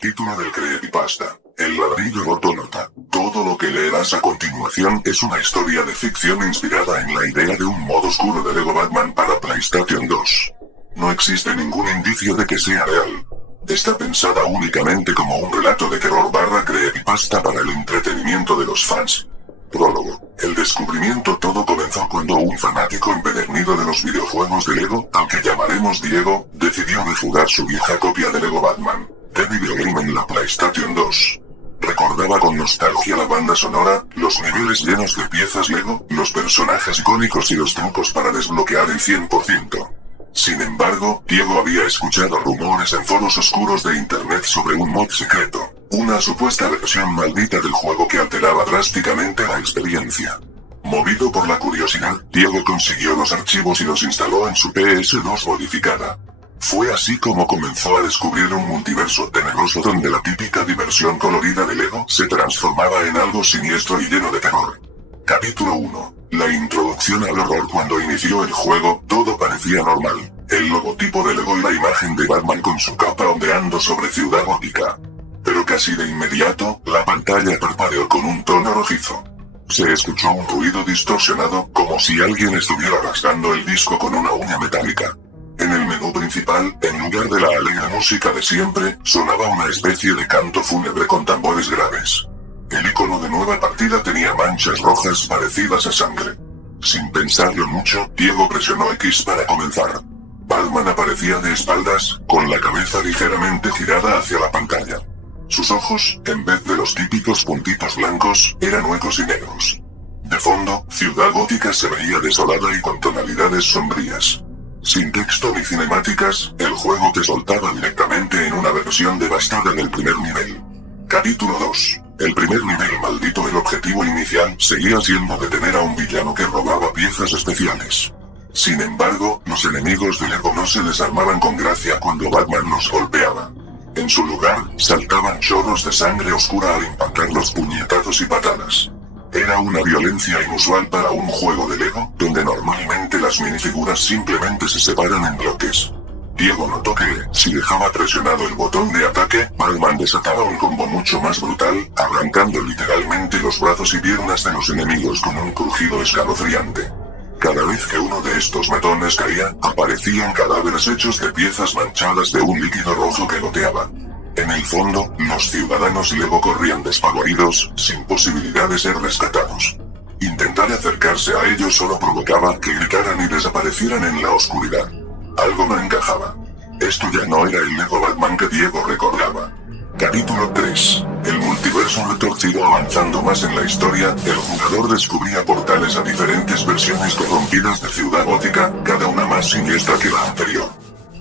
Título del creepypasta: El ladrillo roto nota. Todo lo que leerás a continuación es una historia de ficción inspirada en la idea de un modo oscuro de Lego Batman para PlayStation 2. No existe ningún indicio de que sea real. Está pensada únicamente como un relato de terror / creepypasta para el entretenimiento de los fans. Prólogo. El descubrimiento todo comenzó cuando un fanático empedernido de los videojuegos de Lego, al que llamaremos Diego, decidió refugar su vieja copia de Lego Batman, The Video Game, en la PlayStation 2. Recordaba con nostalgia la banda sonora, los niveles llenos de piezas Lego, los personajes icónicos y los trucos para desbloquear el 100%. Sin embargo, Diego había escuchado rumores en foros oscuros de internet sobre un mod secreto, una supuesta versión maldita del juego que alteraba drásticamente la experiencia. Movido por la curiosidad, Diego consiguió los archivos y los instaló en su PS2 modificada. Fue así como comenzó a descubrir un multiverso tenebroso donde la típica diversión colorida de Lego se transformaba en algo siniestro y lleno de terror. Capítulo 1. La introducción al horror. Cuando inició el juego, todo parecía normal. El logotipo de Lego y la imagen de Batman con su capa ondeando sobre Ciudad Gótica. Pero casi de inmediato, la pantalla parpadeó con un tono rojizo. Se escuchó un ruido distorsionado, como si alguien estuviera rasgando el disco con una uña metálica. En el menú principal, en lugar de la alegre música de siempre, sonaba una especie de canto fúnebre con tambores graves. El icono de nueva partida tenía manchas rojas parecidas a sangre. Sin pensarlo mucho, Diego presionó X para comenzar. Batman aparecía de espaldas, con la cabeza ligeramente girada hacia la pantalla. Sus ojos, en vez de los típicos puntitos blancos, eran huecos y negros. De fondo, Ciudad Gótica se veía desolada y con tonalidades sombrías. Sin texto ni cinemáticas, el juego te soltaba directamente en una versión devastada del primer nivel. Capítulo 2. El primer nivel maldito. El objetivo inicial seguía siendo detener a un villano que robaba piezas especiales. Sin embargo, los enemigos de Lego no se desarmaban con gracia cuando Batman los golpeaba. En su lugar, saltaban chorros de sangre oscura al impactar los puñetazos y patadas. Era una violencia inusual para un juego de Lego, donde normalmente las minifiguras simplemente se separan en bloques. Diego notó que, si dejaba presionado el botón de ataque, Batman desataba un combo mucho más brutal, arrancando literalmente los brazos y piernas de los enemigos con un crujido escalofriante. Cada vez que uno de estos matones caía, aparecían cadáveres hechos de piezas manchadas de un líquido rojo que goteaba. En el fondo, los ciudadanos Lego corrían despavoridos, sin posibilidad de ser rescatados. Intentar acercarse a ellos solo provocaba que gritaran y desaparecieran en la oscuridad. Algo no encajaba. Esto ya no era el Lego Batman que Diego recordaba. Capítulo 3. El multiverso retorcido. Avanzando más en la historia, el jugador descubría portales a diferentes versiones corrompidas de Ciudad Gótica, cada una más siniestra que la anterior.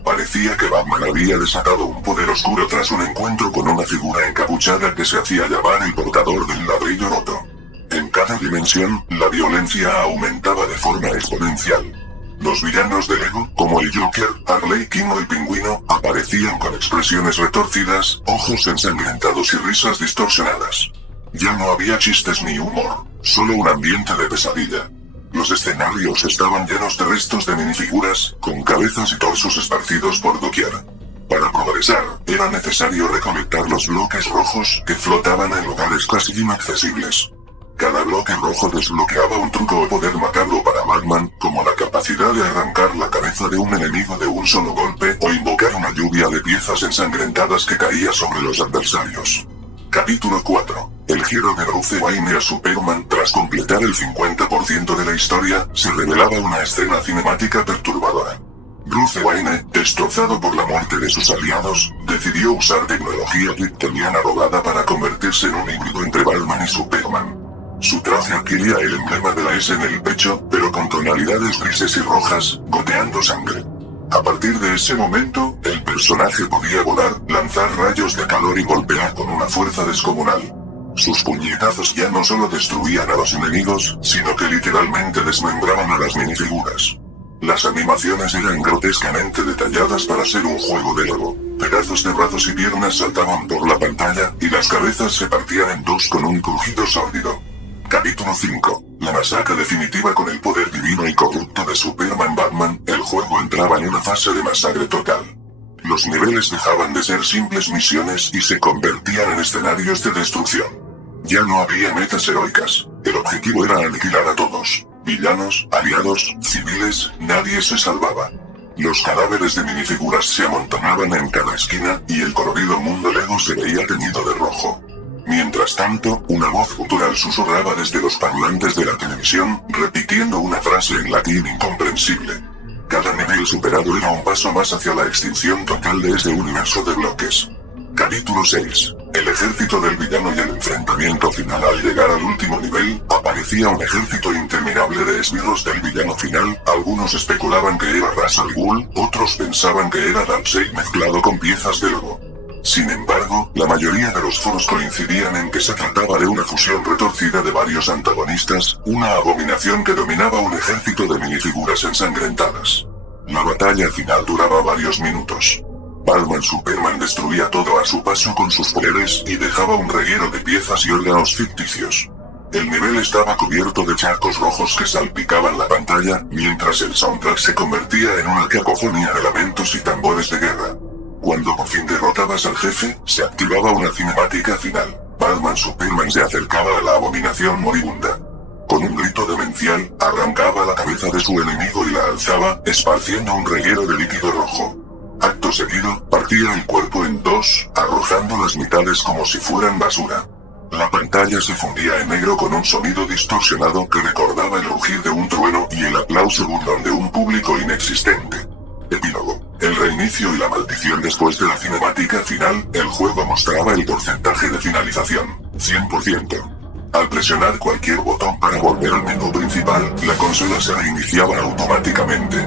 Parecía que Batman había desatado un poder oscuro tras un encuentro con una figura encapuchada que se hacía llamar el portador del ladrillo roto. En cada dimensión, la violencia aumentaba de forma exponencial. Los villanos de Lego, como el Joker, Harley Quinn o el Pingüino, aparecían con expresiones retorcidas, ojos ensangrentados y risas distorsionadas. Ya no había chistes ni humor, solo un ambiente de pesadilla. Los escenarios estaban llenos de restos de minifiguras, con cabezas y torsos esparcidos por doquier. Para progresar, era necesario recolectar los bloques rojos que flotaban en lugares casi inaccesibles. Cada bloque rojo desbloqueaba un truco o poder macabro para Batman, como la capacidad de arrancar la cabeza de un enemigo de un solo golpe o invocar una lluvia de piezas ensangrentadas que caía sobre los adversarios. Capítulo 4. El giro de Bruce Wayne a Superman. Tras completar el 50% de la historia, se revelaba una escena cinemática perturbadora. Bruce Wayne, destrozado por la muerte de sus aliados, decidió usar tecnología kryptoniana robada para convertirse en un híbrido entre Batman y Superman. Su traje adquiría el emblema de la S en el pecho, pero con tonalidades grises y rojas, goteando sangre. A partir de ese momento, el personaje podía volar, lanzar rayos de calor y golpear con una fuerza descomunal. Sus puñetazos ya no solo destruían a los enemigos, sino que literalmente desmembraban a las minifiguras. Las animaciones eran grotescamente detalladas para ser un juego de Lego. Pedazos de brazos y piernas saltaban por la pantalla, y las cabezas se partían en dos con un crujido sórdido. Capítulo 5. La masacre definitiva. Con el poder divino y corrupto de Superman Batman, el juego entraba en una fase de masacre total. Los niveles dejaban de ser simples misiones y se convertían en escenarios de destrucción. Ya no había metas heroicas. El objetivo era aniquilar a todos. Villanos, aliados, civiles, nadie se salvaba. Los cadáveres de minifiguras se amontonaban en cada esquina y el colorido mundo Lego se veía teñido de rojo. Mientras tanto, una voz gutural susurraba desde los parlantes de la televisión, repitiendo una frase en latín incomprensible. Cada nivel superado era un paso más hacia la extinción total de este universo de bloques. Capítulo 6. El ejército del villano y el enfrentamiento final. Al llegar al último nivel, aparecía un ejército interminable de esbirros del villano final. Algunos especulaban que era Ra's al Ghul, otros pensaban que era Darkseid mezclado con piezas de lobo. Sin embargo, la mayoría de los foros coincidían en que se trataba de una fusión retorcida de varios antagonistas, una abominación que dominaba un ejército de minifiguras ensangrentadas. La batalla final duraba varios minutos. Batman-Superman destruía todo a su paso con sus poderes y dejaba un reguero de piezas y órganos ficticios. El nivel estaba cubierto de charcos rojos que salpicaban la pantalla, mientras el soundtrack se convertía en una cacofonía de lamentos y tambores de guerra. Cuando por fin derrotabas al jefe, se activaba una cinemática final. Batman-Superman se acercaba a la abominación moribunda. Con un grito demencial, arrancaba la cabeza de su enemigo y la alzaba, esparciendo un reguero de líquido rojo. Acto seguido, partía el cuerpo en dos, arrojando las mitades como si fueran basura. La pantalla se fundía en negro con un sonido distorsionado que recordaba el rugir de un trueno y el aplauso burlón de un público inexistente. Epílogo. El reinicio y la maldición. Después de la cinemática final, el juego mostraba el porcentaje de finalización, 100%. Al presionar cualquier botón para volver al menú principal, la consola se reiniciaba automáticamente.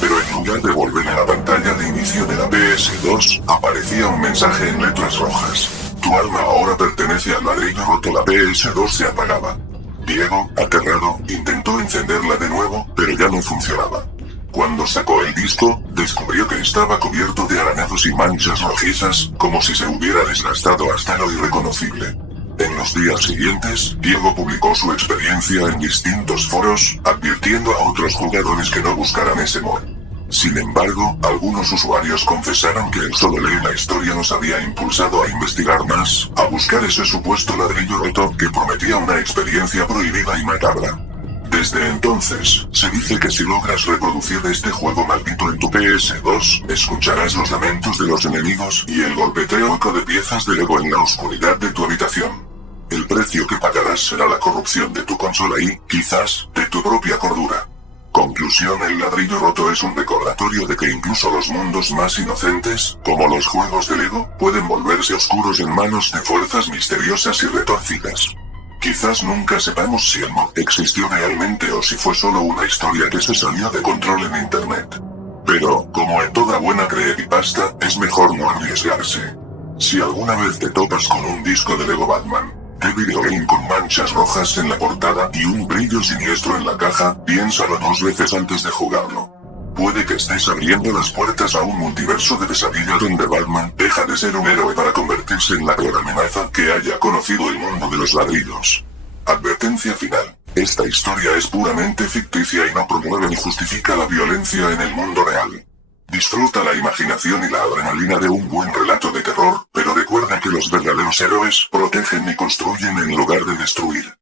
Pero en lugar de volver a la pantalla de inicio de la PS2, aparecía un mensaje en letras rojas. Tu alma ahora pertenece al ladrillo roto. La PS2 se apagaba. Diego, aterrado, intentó encenderla de nuevo, pero ya no funcionaba. Cuando sacó el disco, descubrió que estaba cubierto de arañazos y manchas rojizas, como si se hubiera desgastado hasta lo irreconocible. En los días siguientes, Diego publicó su experiencia en distintos foros, advirtiendo a otros jugadores que no buscaran ese mod. Sin embargo, algunos usuarios confesaron que el solo leer la historia los había impulsado a investigar más, a buscar ese supuesto ladrillo roto que prometía una experiencia prohibida y macabra. Desde entonces, se dice que si logras reproducir este juego maldito en tu PS2, escucharás los lamentos de los enemigos y el golpeteo eco de piezas de Lego en la oscuridad de tu habitación. El precio que pagarás será la corrupción de tu consola y, quizás, de tu propia cordura. Conclusión: el ladrillo roto es un recordatorio de que incluso los mundos más inocentes, como los juegos de Lego, pueden volverse oscuros en manos de fuerzas misteriosas y retorcidas. Quizás nunca sepamos si el mod existió realmente o si fue solo una historia que se salió de control en internet. Pero, como en toda buena creepypasta, es mejor no arriesgarse. Si alguna vez te topas con un disco de Lego Batman, de videogame con manchas rojas en la portada y un brillo siniestro en la caja, piénsalo 2 veces antes de jugarlo. Puede que estés abriendo las puertas a un multiverso de pesadilla donde Batman deja de ser un héroe para convertirse en la peor amenaza que haya conocido el mundo de los ladrillos. Advertencia final. Esta historia es puramente ficticia y no promueve ni justifica la violencia en el mundo real. Disfruta la imaginación y la adrenalina de un buen relato de terror, pero recuerda que los verdaderos héroes protegen y construyen en lugar de destruir.